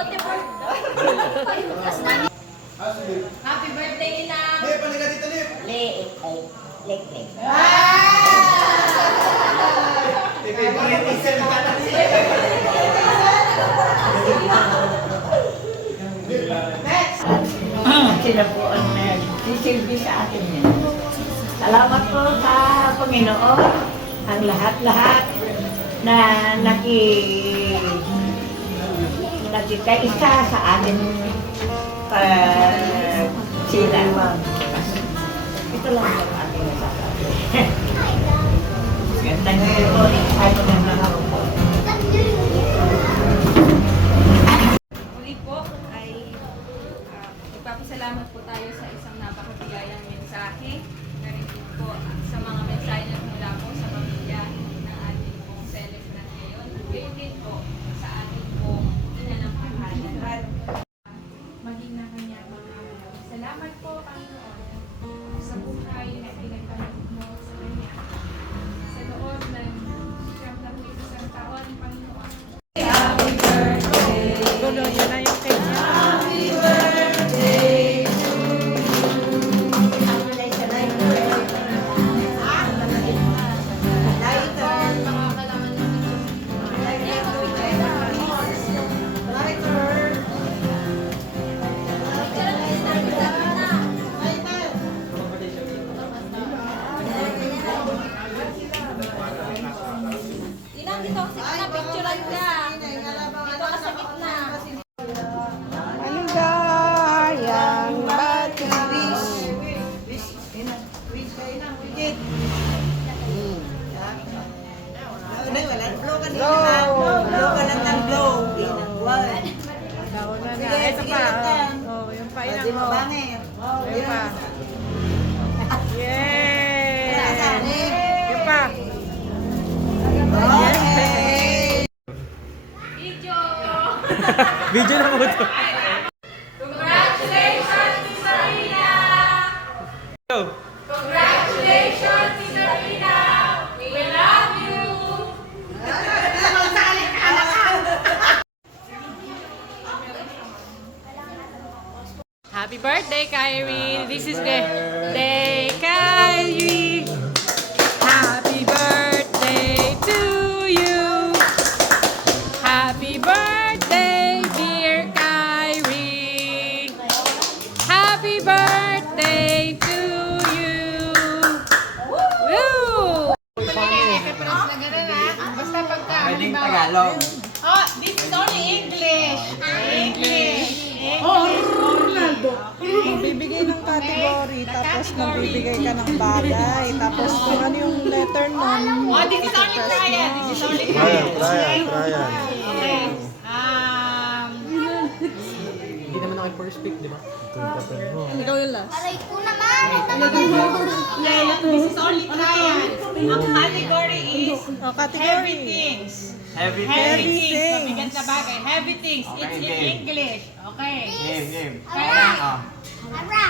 Happy birthday, Inang! Hey, palinga dito, Lip! Lek. Favoritism ka na siya. Sila po ang nagsisilbi sa akin yan. Salamat po sa Panginoon, ang lahat-lahat na nakikaisa sa atin sila. Ito lang ang ating masasabi. Gandang nyo po, ay po ng mga po. Muli po ay nagpapasalamat po tayo sa isang napakabigayang mensahe na rin po sa mga mensahe na mula po sa pamilya ng ating pong celebrant ngayon. Ngayon din po sa ating pong ina ng panghalan. Maging na kanya mga salamat po, Panginoon, sa buhay na pinagpalit mo sa kanya. Sa loob ng siyang isang taon, Panginoon. Happy birthday! Gulo, yun na yung kanya. Happy birthday! Inang, dito kasi ka na, picturean ka. Dito ka sa gitna. Maligayang batilis. Nauna na. Ito pa. Oh, yung pa inang mo. Yung pa. Yay! Yung pa. Video! Video na mo ito. Congratulations, Tita Rina! Congratulations, Tita Rina! We love you! Happy birthday, Kyrie! This is the day, Kyrie! Happy birthday to you! Happy birthday, dear Kyrie! Happy birthday to you! Woo! Basta pagka, Pwedeng Tagalog. Oh, this is only English. English. Magbibigay ng category, tapos magbibigay ka ng bagay, tapos kung ano yung letter nun, Oh, this is only trial. This is only Trial. Yes. Hindi naman ako first pick, di ba? ikaw yung last. Aray ko naman! This is only trial. Ang category is Oh, heavy category. things. Heavy Heavy things. things. Mabigat na bagay. Heavy things. Okay, It's in game. English. Okay. Game. Ara! Ah. Ara!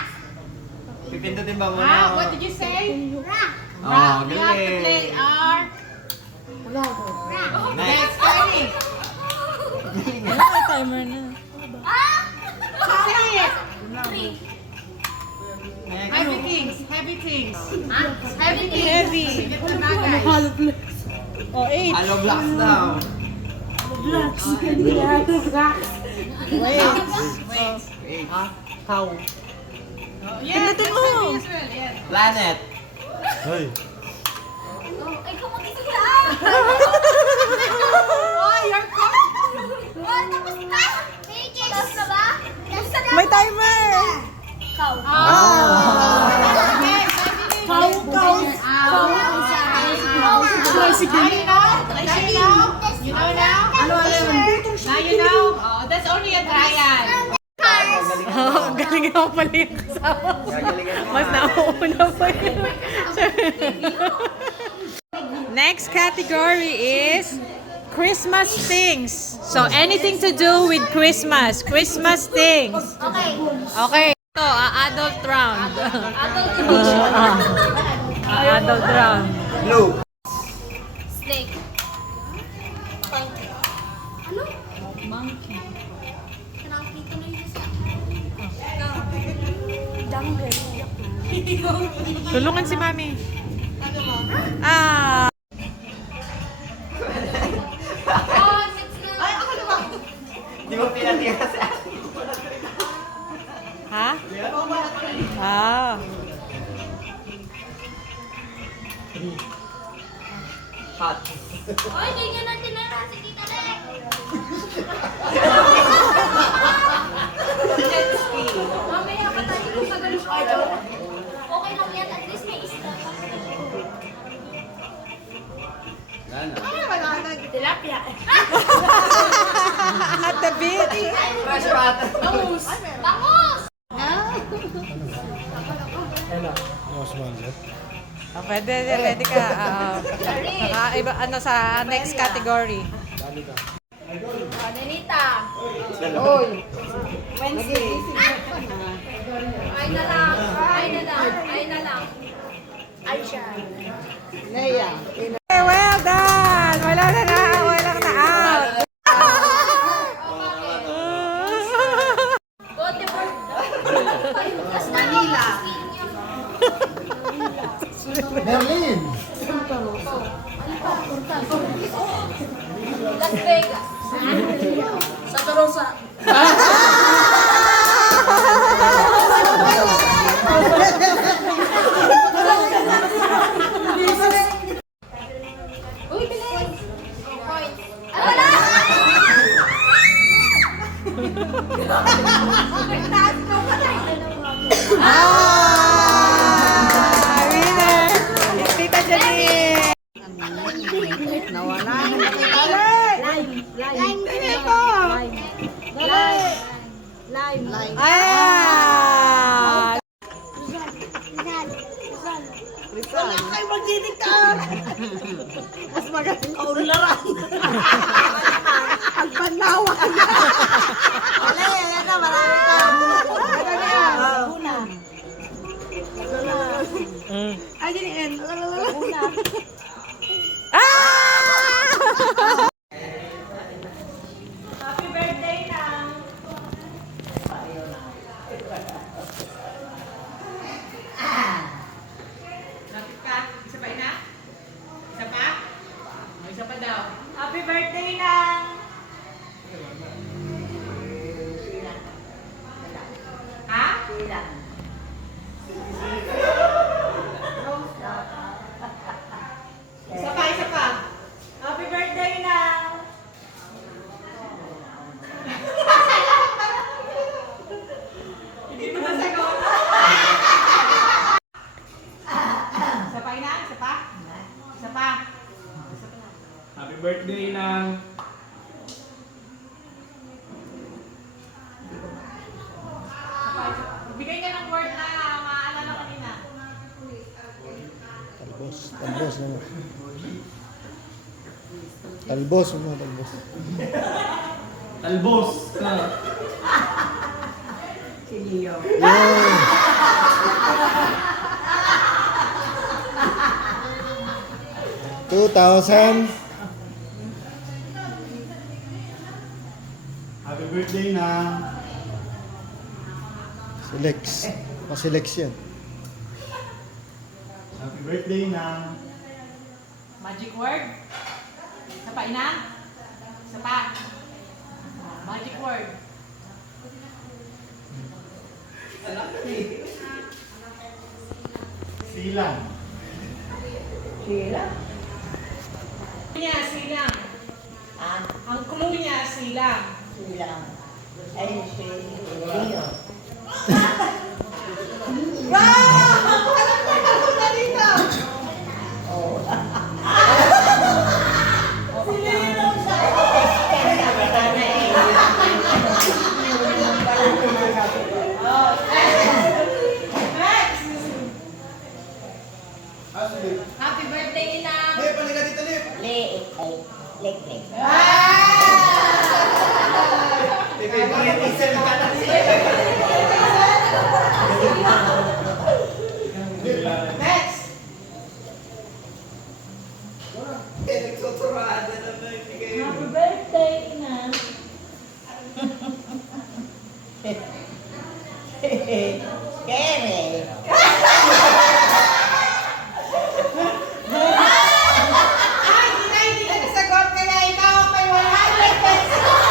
Pipindutin ba muna? Ah, what did you say? Ra! Oh, We have to play galing. our... Next. Next, Tony. Wala ka timer na. Say it. Next. Heavy things. Heavy things. Heavy thing! Heavy. Mabigat na bagay. Oh, 8. Halo blocks daw. Wait. Wait. Cow. Yes, Pindutin next mo. time as well. Yes. Planet. Ay, kumagisa ka! Oh, you're cool. Oh, tapos na! Tapos na ba? Tapos na May timer. Ikaw. Okay, Tricycle. You know? You know now? Now you know? Oh, that's only a trial. Oh, galing ako pala yung kasama. Mas nauuna pa yun. Next category is Christmas things. So anything to do with Christmas. Christmas things. Okay. Okay. Ito, adult round. Adult edition. Adult round. Blue. Snake. Ano? Tulungan si Mami. Ah! Oh, 6 na. Ay, ako naman! Di mo pinatira sa akin. Ha? Ah. Hot. Oy, ganyan natin na si Tita Lek. Mamaya pa tayo kung magaling ko. Okay lang yan, at least may isla pa. Wala na. Tilapia. At the beach. Fresh water. Bangus! Bangus! Oh, pwede ka. Iba, ano sa next category. Nenita. Oy. Wednesday. Ay na lang. Ay na lang. Ay na lang. Ay siya. Okay, well done! Walang na out. Bote po. Manila. Berlin. Las Vegas. Santa Rosa. Uy, bilis. Points. Wala! Nagtaas ko pa Winner! It's Tita Janine! Ayan! Ah! Lapit ka. Isa pa ina? Isa pa? Isa pa daw. Happy birthday na! Ha? Isa pa, isa pa. Happy birthday na! Hindi mo nasagot. Isa pa ina? Isa pa? Isa pa? Happy birthday ng Bigay ka ng word na maaalala kanina. Talbos. Talbos naman. Talbos naman. Talbos. Talbos. Yeah. 2000. Happy birthday ng Lex. Si Lex yan. Happy birthday ng Magic word. Isa pa ina? Isa pa. Magic word. Silang. Niya, silang. Ang clue niya, silang. Happy birthday na! Next! Nagtuturada naman. Hindi kayo. Happy birthday, Ina. Kere. Ay, hindi ka nasagot kaya ikaw may 100 pesos.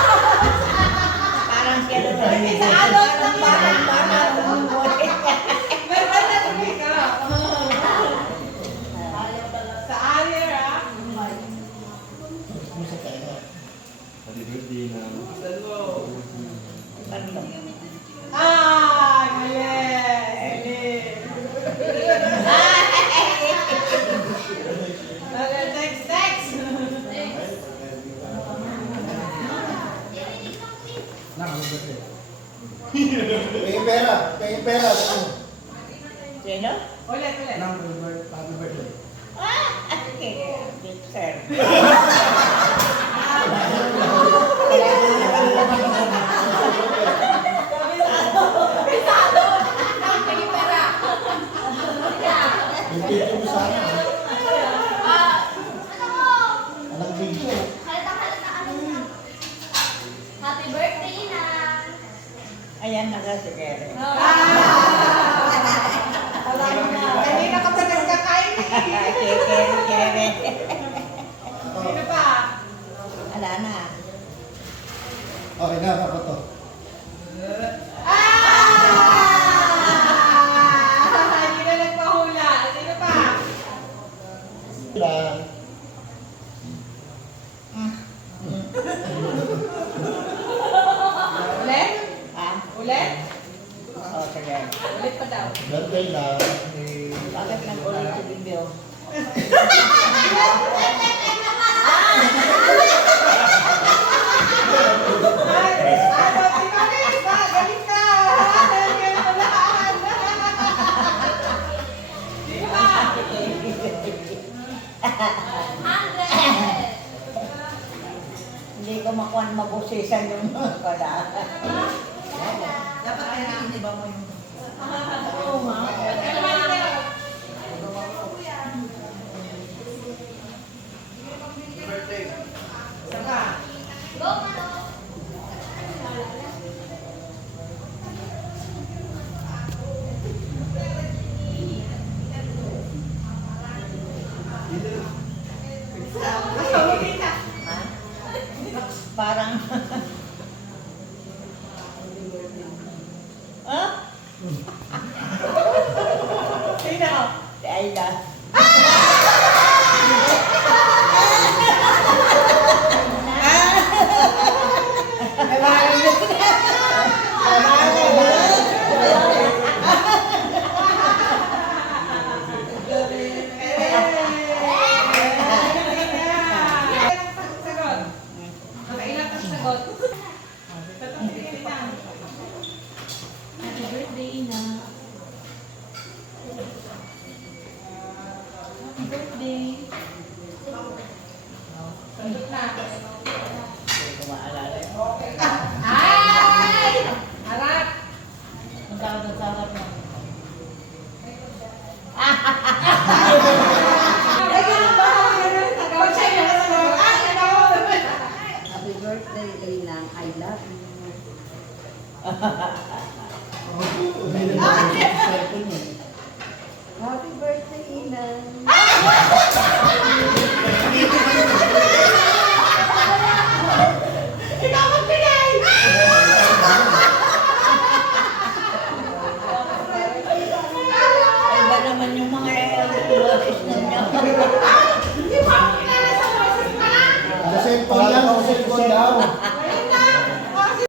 Parang kero. Sa alot ng Parang May 100 ka. Sa alir, ah. Happy birthday na. Ah, mali. Okay, next. Pay pera. Pay pera. Sino? Ulit. Happy birthday. Okay. Big sir. Nagtito mo sana. Anak big siya. Happy birthday na! Ayan na ka si Kere. Kanina ka pa nagkakain eh. Kere. Sino pa? Ala na. Okay na, dapat to. Hindi na nagpahula. Sino pa? Lang. Ulit? Ha? Ulit? Oh, sige. Ulit pa daw. Birthday lang. Bakit nag-ulit si Bimbyo? Galit ka! Galit ka lahat! Sino pa? 100! Hindi ko makuha mabusisan yung kada. Dapat kaya iniba mo yung... Go, Mano! Parang... Ah? Sino? Si Aida. Nakailang ka sagot? Happy birthday na! Happy birthday! Sagot na. Hindi ko maalala. Ay! Harap! Ang tawag mo. Ay, ganun ba? Pag siya yung nasagot, ay, ano? Happy birthday, Inang. I love you. Happy birthday, Inang. Ikaw ang pinay! Iba naman yung mga boses ninyo. Hindi mo ako kilala sa boses pa lang. Sa cellphone lang, sa cellphone daw.